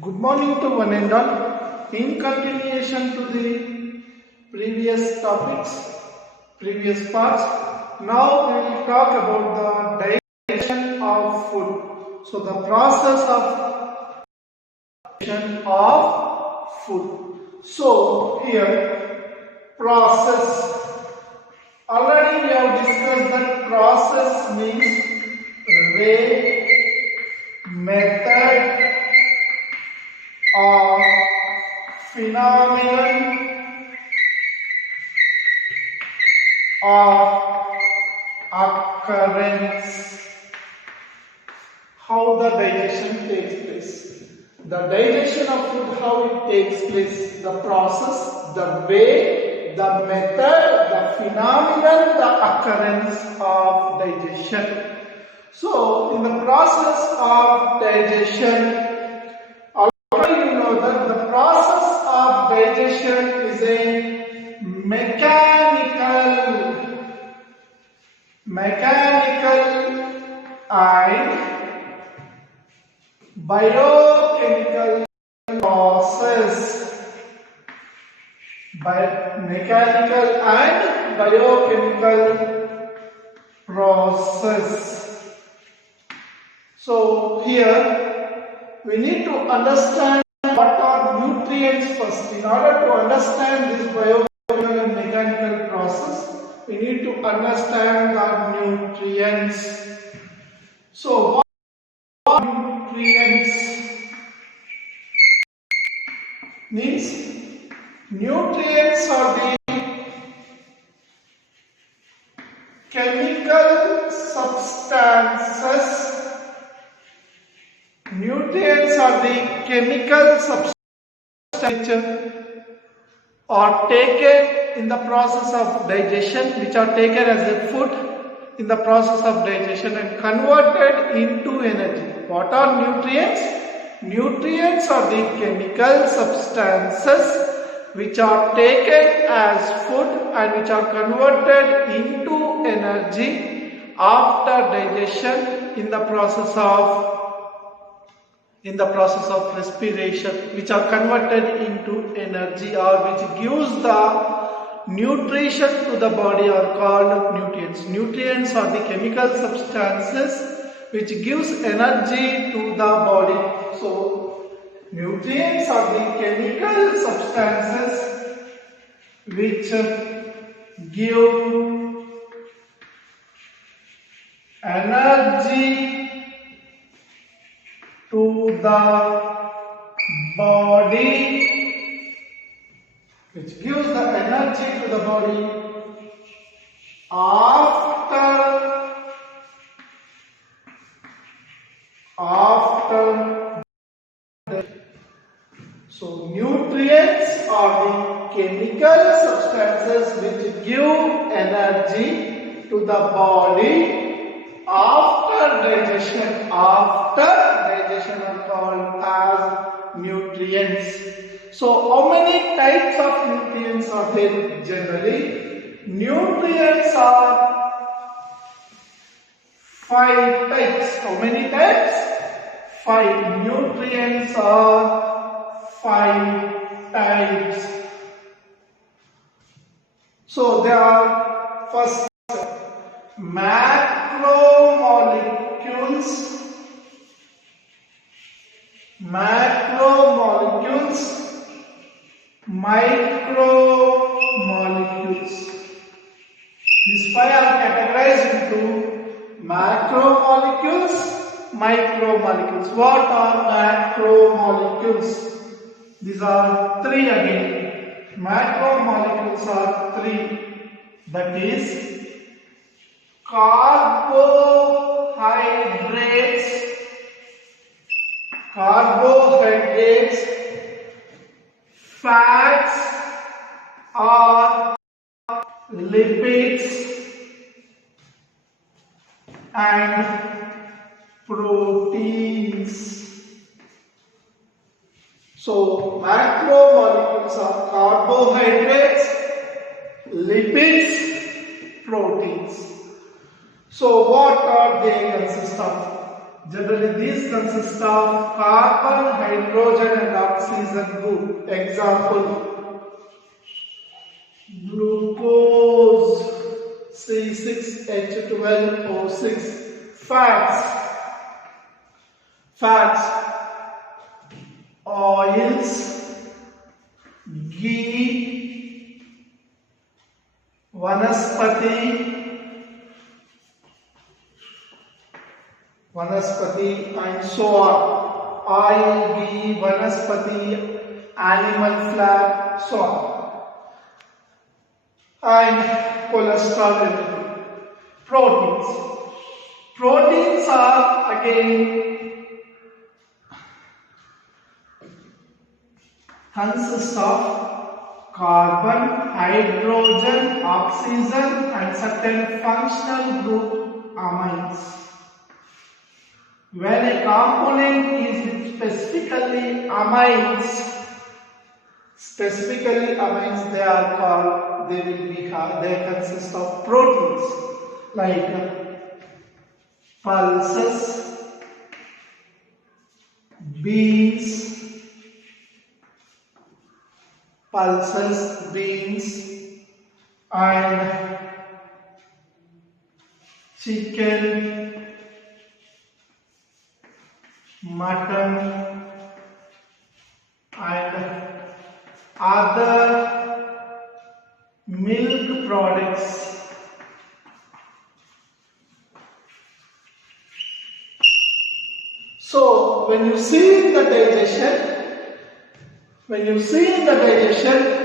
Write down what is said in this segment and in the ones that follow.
Good morning to one and all. In continuation to the previous topics, previous parts, now we will talk about the digestion of food. So the process of digestion of food. So here process. Already we have discussed that process means way, method, or phenomenon or occurrence. How the digestion takes place. The digestion of food, how it takes place, the process, the way, the method, the phenomenon, the occurrence of digestion. So, in the process of digestion, already you know that the process of digestion is a mechanical and biochemical process. Mechanical and biochemical process. So here we need to understand what are nutrients first. In order to understand this biochemical and mechanical process, we need to understand the nutrients. So what are nutrients? Means nutrients are the chemical substances. Nutrients are the chemical substances are taken in the process of digestion, which are taken as a food in the process of digestion and converted into energy. What are nutrients? Nutrients are the chemical substances which are taken as food and which are converted into energy after digestion in the process of respiration, which are converted into energy or which gives the nutrition to the body are called nutrients. Nutrients are the chemical substances which gives energy to the body. So, nutrients are the chemical substances which give energy to the body, which gives the energy to the body after so nutrients are the chemical substances which give energy to the body after digestion. Are called as nutrients. So how many types of nutrients are there generally? Nutrients are 5 types. How many types? 5. Nutrients are 5 types. So there are first macromolecules, micromolecules. These 5 are categorized into macromolecules, micromolecules. What are macromolecules? These are 3 again. Macromolecules are 3. That is carbohydrates, fats or lipids, and proteins. So macromolecules are carbohydrates, lipids, proteins. So what are they consist of? Generally, these consist of carbon, hydrogen, and oxygen group. Example: glucose C6H12O6. Fats: oils, ghee, vanaspati and so on. Oil, ghee, vanaspati, animal fat, so on. And cholesterol everything. Proteins. Proteins are again consist of carbon, hydrogen, oxygen and certain functional group amines. When a component is specifically amines, they consist of proteins like pulses, beans, and chicken, mutton and other milk products. So when you see in the digestion,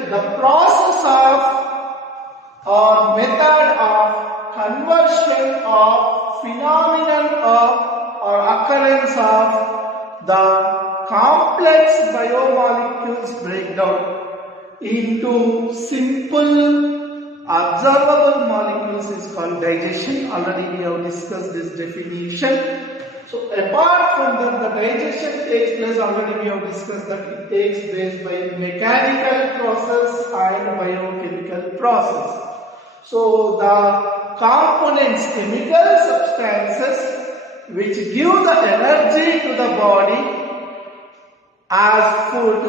the process of or method of conversion of phenomenon of or occurrence of the complex biomolecules breakdown into simple observable molecules is called digestion. Already we have discussed this definition. So apart from that, the digestion takes place, already we have discussed that it takes place by mechanical process and biochemical process. So the components, chemical substances which give the energy to the body as food,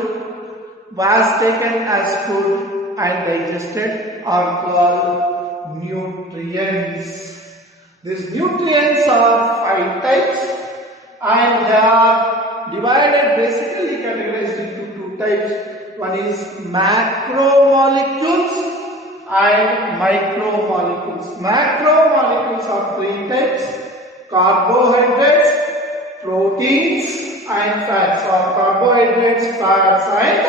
was taken as food and digested, are called nutrients. These nutrients are 5 types and they are divided, basically categorized into 2 types. One is macromolecules and micromolecules. Macromolecules are 3 types: carbohydrates, proteins and fats, or carbohydrates, fats and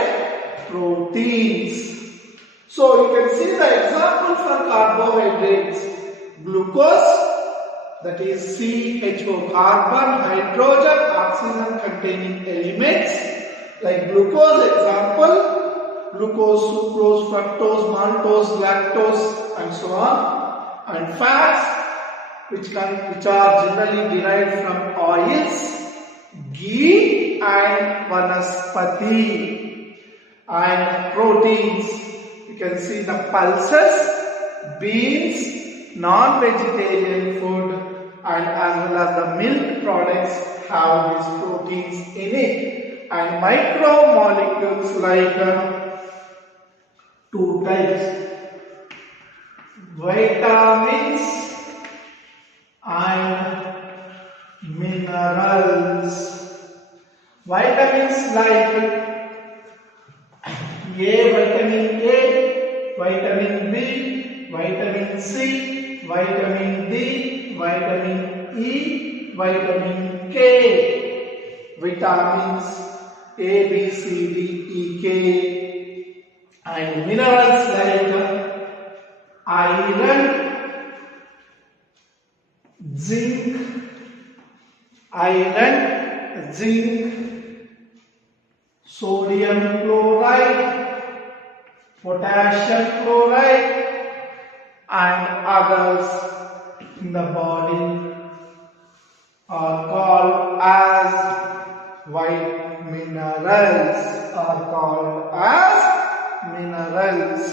proteins. So you can see the example for carbohydrates: glucose, that is CHO, carbon, hydrogen, oxygen containing elements. Like glucose example: glucose, sucrose, fructose, maltose, lactose and so on. And fats, which are generally derived from oils, ghee and vanaspati. And proteins, you can see the pulses, beans, non-vegetarian food and as well as the milk products have these proteins in it. And micromolecules like 2 types: vitamins and minerals. Vitamins like vitamin A, vitamin B, vitamin C, vitamin D, vitamin E, vitamin K. Vitamins A, B, C, D, E, K. And minerals like iron, zinc, sodium chloride, potassium chloride and others in the body are called as minerals.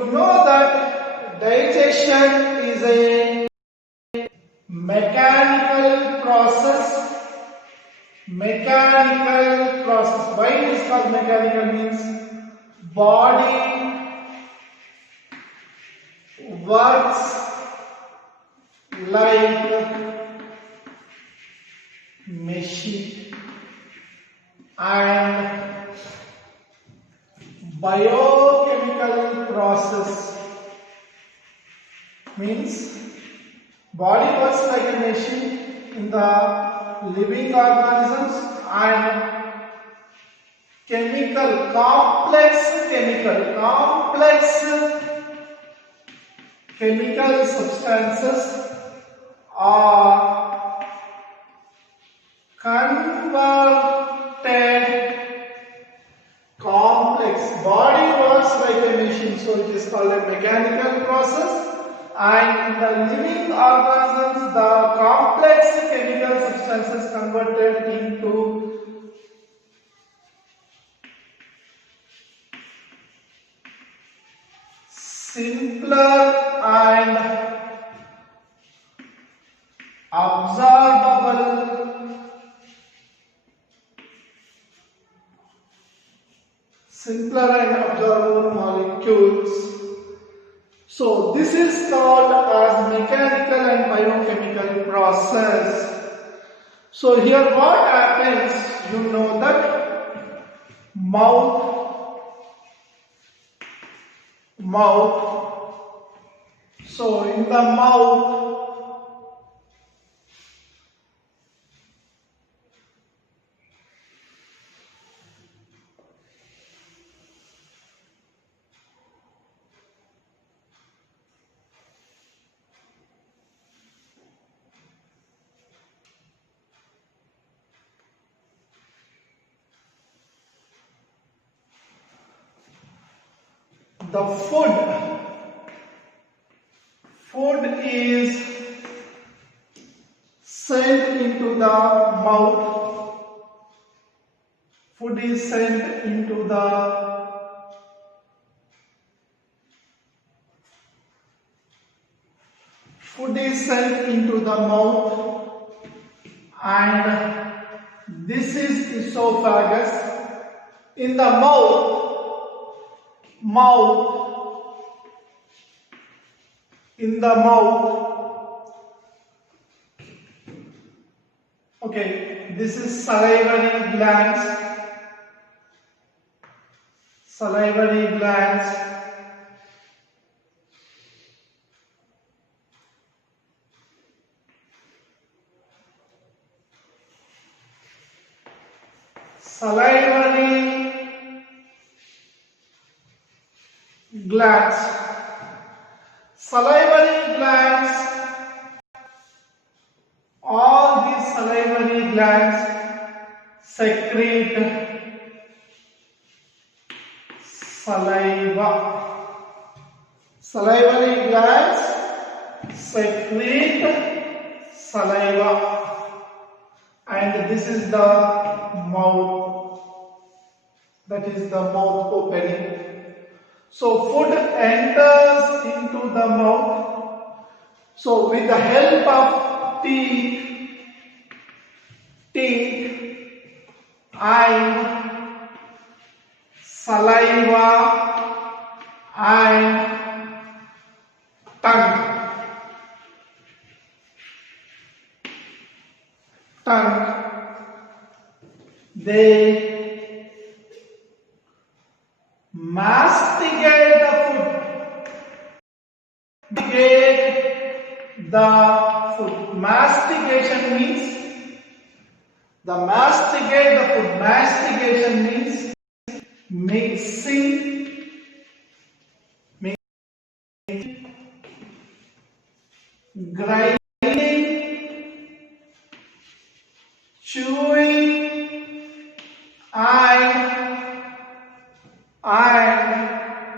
you know that digestion is a mechanical process. Mechanical process. Why it is called mechanical means body works like machine, and biochemical process means body works like a machine in the living organisms, and chemical substances are converted complex. Body works like a machine, so it is called a mechanical process. And in the living organisms, the complex chemical substances converted into simpler and absorbable molecules. So this is called as mechanical and biochemical process. So here what happens, you know that mouth. So in the mouth, the food is sent into the mouth. Food is sent into the mouth, and this is esophagus. In the mouth, okay, this is salivary glands. All these salivary glands secrete saliva. Salivary glands secrete saliva, and this is the mouth. That is the mouth opening. So food enters into the mouth. So with the help of teeth and saliva and tongue, they masticate the food. Mastication means mixing, grinding, chewing, and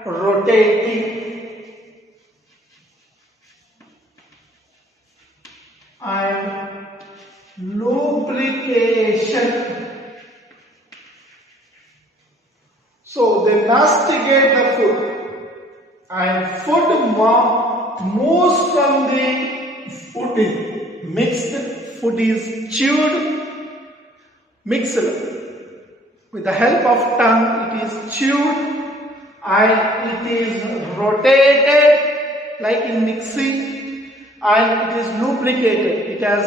rotating, and lubrication. So they masticate the food and food moves from the food is mixed, food is chewed, mixed. With the help of tongue, it is chewed and it is rotated like in mixing, and it is lubricated. It has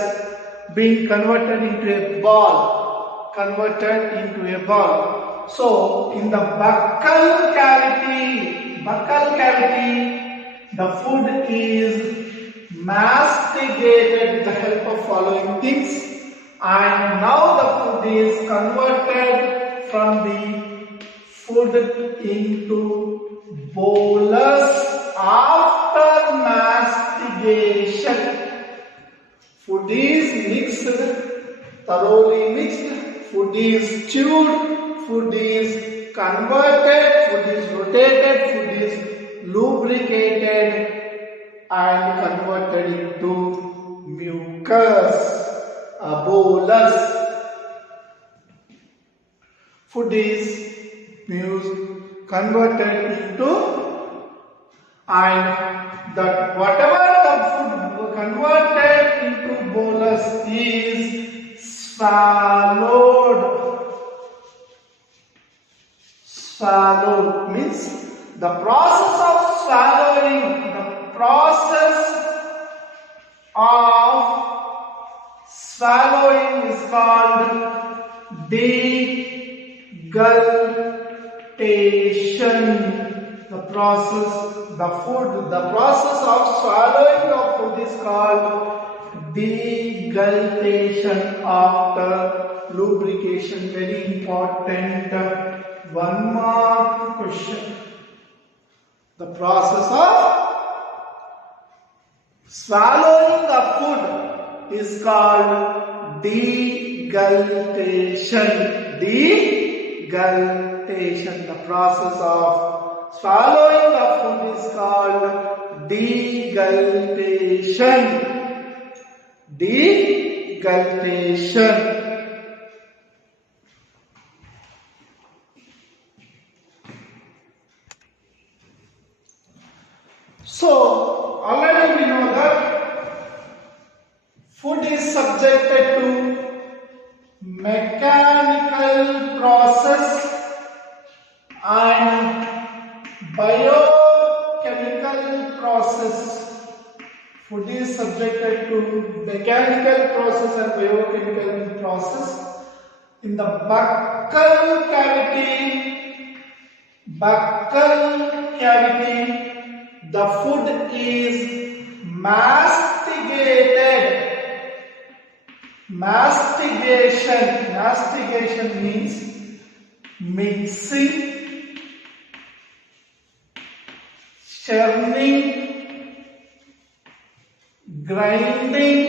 been converted into a ball. So in the buccal cavity, the food is masticated with the help of following things, and now the food is converted from the food into bolus after mastigation. Food is mixed, thoroughly mixed, food is chewed, food is converted, food is rotated, food is lubricated and converted into mucus, a bolus. Food is converted into, and that whatever the food converted into bolus is swallowed. Swallowed means the process of swallowing, is called degultation. The process of swallowing of food is called degultation after lubrication. Very important. One more question. The process of swallowing of food is called degultation. Degultation. The process of swallowing of food is called degultation. Degultation. So, already we know that food is subjected to mechanical process and biochemical process. Food is subjected to mechanical process and biochemical process. In the buccal cavity, the food is masticated. Mastigation means mixing, churning, grinding,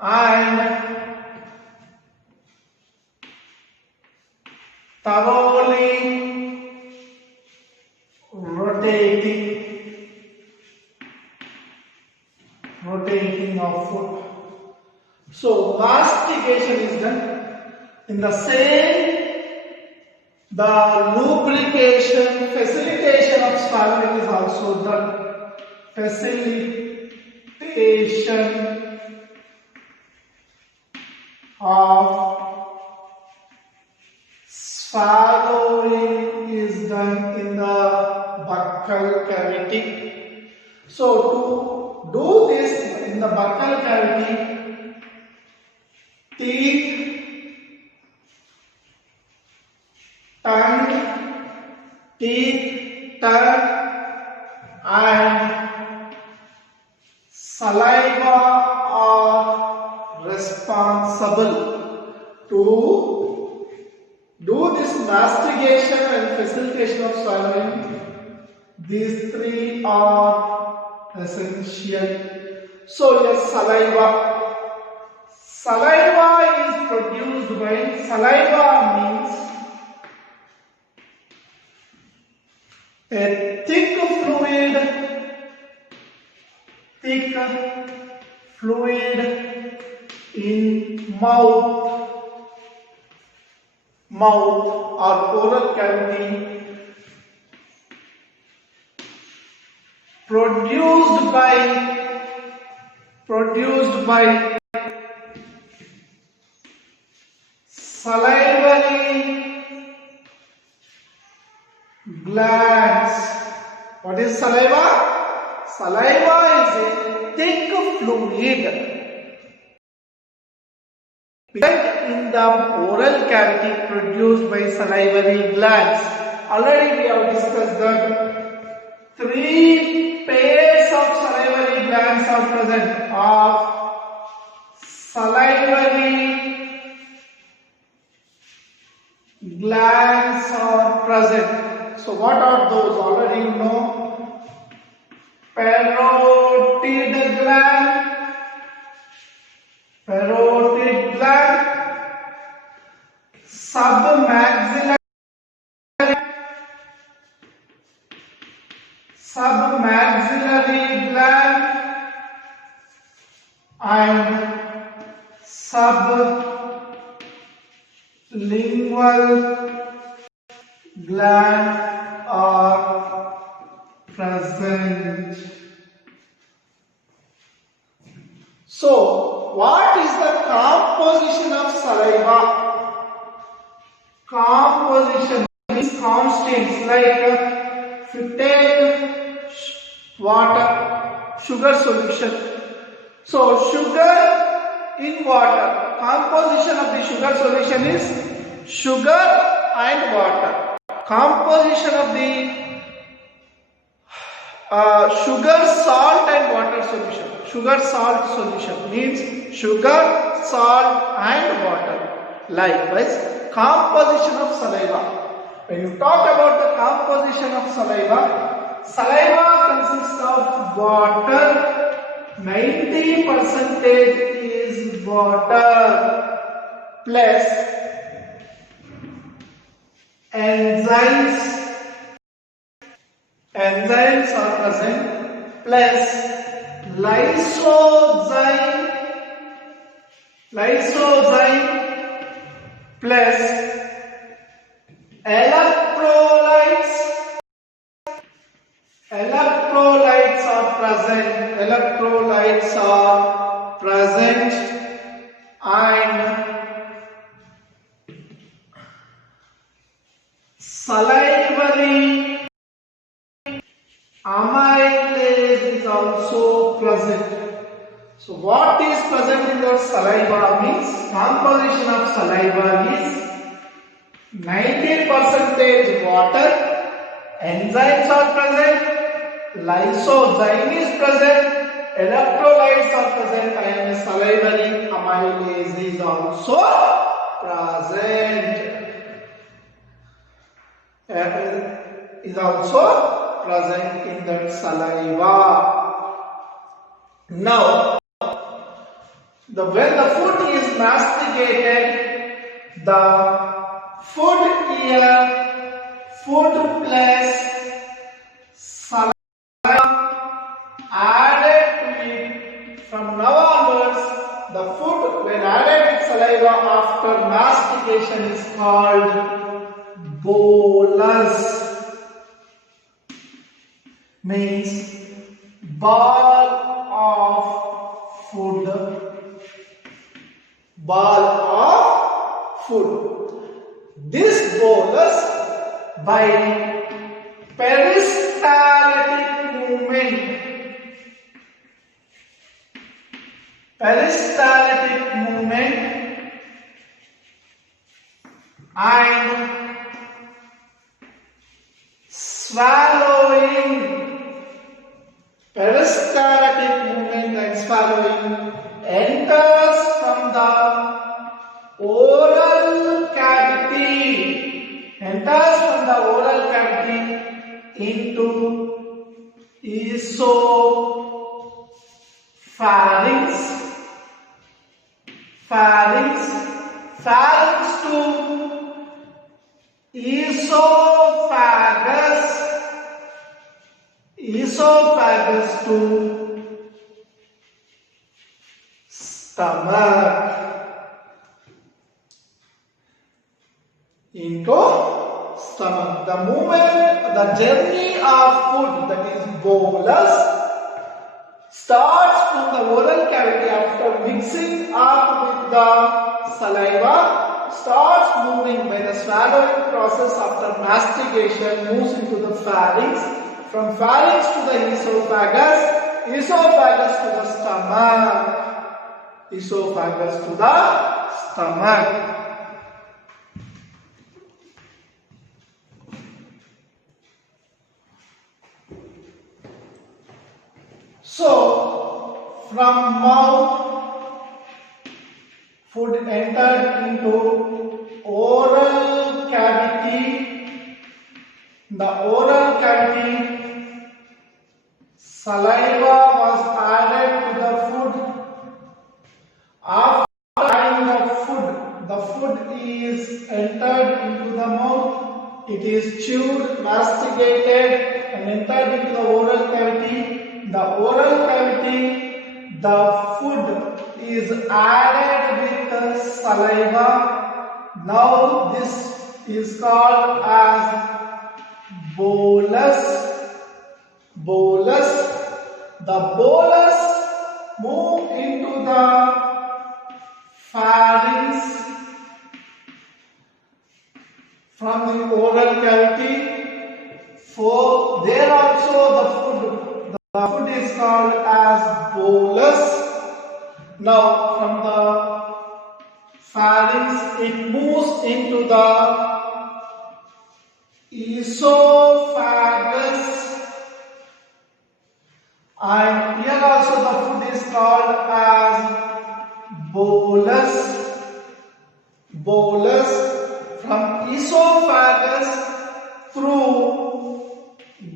and thoroughly rotating of food. So mastication is done. In the same, the facilitation of swallowing is also done. Facilitation of swallowing is done in the buccal cavity. So to do this in the buccal cavity, teeth, tongue, and saliva are responsible to do this mastication and facilitation of swallowing. These three are essential. So yes, saliva is produced by, saliva means a thick fluid in mouth mouth or oral cavity produced by salivary glands. What is saliva? Saliva is a thick fluid in the oral cavity produced by salivary glands. Already we have discussed that 3 pairs of salivary glands are present. Salivary glands are present. So what are those? Already you know. Parotid gland, submaxillary gland and sublingual gland are present. So, what is the composition of saliva? Composition is constants like filtrate water, sugar solution. So, sugar in water. Composition of the sugar solution is sugar and water. Composition of the sugar, salt and water solution. Sugar, salt solution means sugar, salt and water. Likewise, composition of saliva. When you talk about the composition of saliva, saliva consists of water. 90% is water plus enzymes. Enzymes are present plus lysozyme plus electrolytes. Electrolytes are present and salivary amylase is also present. So what is present in the saliva means composition of saliva is 90% water, enzymes are present, lysozyme is present, electrolytes are present and salivary amylase is also present. Present in that saliva. Now, when the food is masticated, the food plus saliva added to it. From now onwards, the food when added with saliva after mastication is called bolus. Means ball of food. This bolus by peristaltic movement and swallowing. Peristaltic movement and swallowing enters from the oral cavity into esophagus, pharynx to esophagus to stomach. into stomach. The movement, the journey of food, that is bolus, starts from the oral cavity after mixing up with the saliva, starts moving by the swallowing process after mastication, moves into the pharynx, from pharynx to the esophagus, esophagus to the stomach, esophagus to the stomach. So, from mouth, food entered into oral cavity. The oral cavity, saliva was added to the food. After adding the food is entered into the mouth. It is chewed, masticated, and entered into the oral cavity. The oral cavity, the food is added with the saliva. Now this is called as bolus. Bolus. The bolus move into the pharynx from the oral cavity. For there also the food is called as bolus. Now from the pharynx it moves into the esophagus, and here also the food is called as bolus. Bolus from esophagus through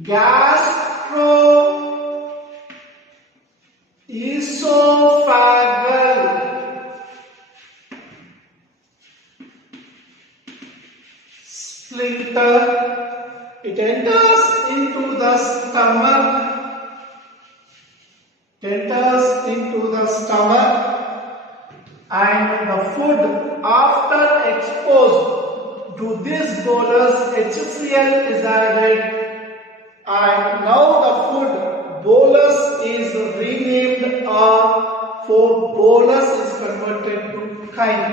gastroesophageal sphincter, it enters into the stomach. And the food after exposed to this bolus, HCl is added, and now the food bolus is renamed, or for bolus is converted to chyme.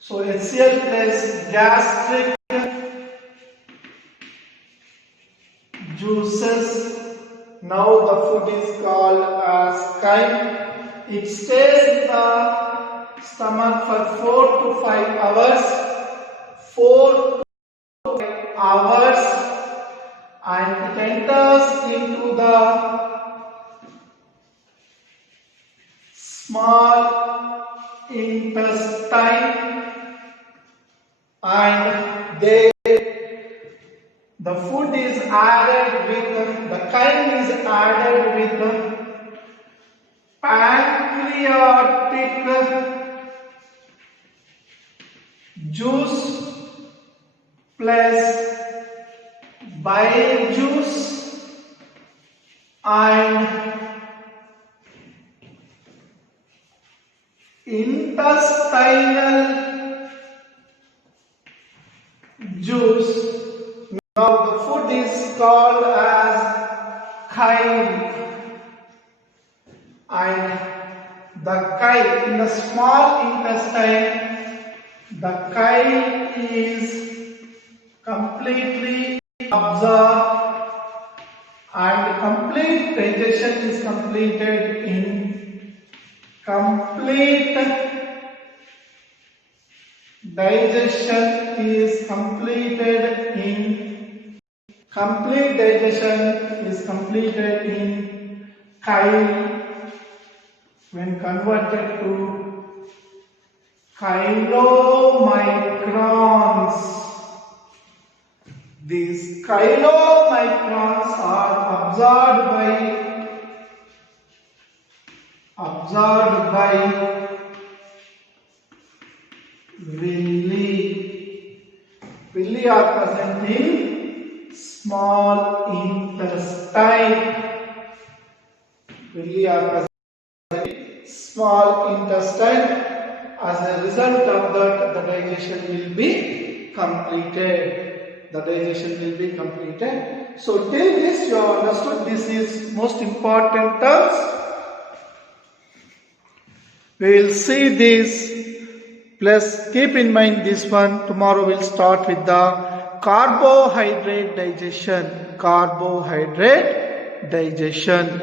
So HCl plus gastric juices. Now the food is called as chyme. It stays in the stomach for 4 to 5 hours. 4 to 5 hours, and it enters into the small intestine, and the food is added with, the chyme is added with pancreatic juice plus bile juice and intestinal juice. Now the food is called as chyme, and the chyme in the small intestine, the chyme is completely absorbed, and complete digestion is completed in complete digestion is completed in chyme when converted to chylomicrons. These chylomicrons are absorbed by villi. Villi are present in small intestine. Villi are present in small intestine, as a result of that, the digestion will be completed. The digestion will be completed. So till this you have understood, this is most important terms. We will see this, plus keep in mind this one. Tomorrow we'll start with the carbohydrate digestion. Carbohydrate digestion.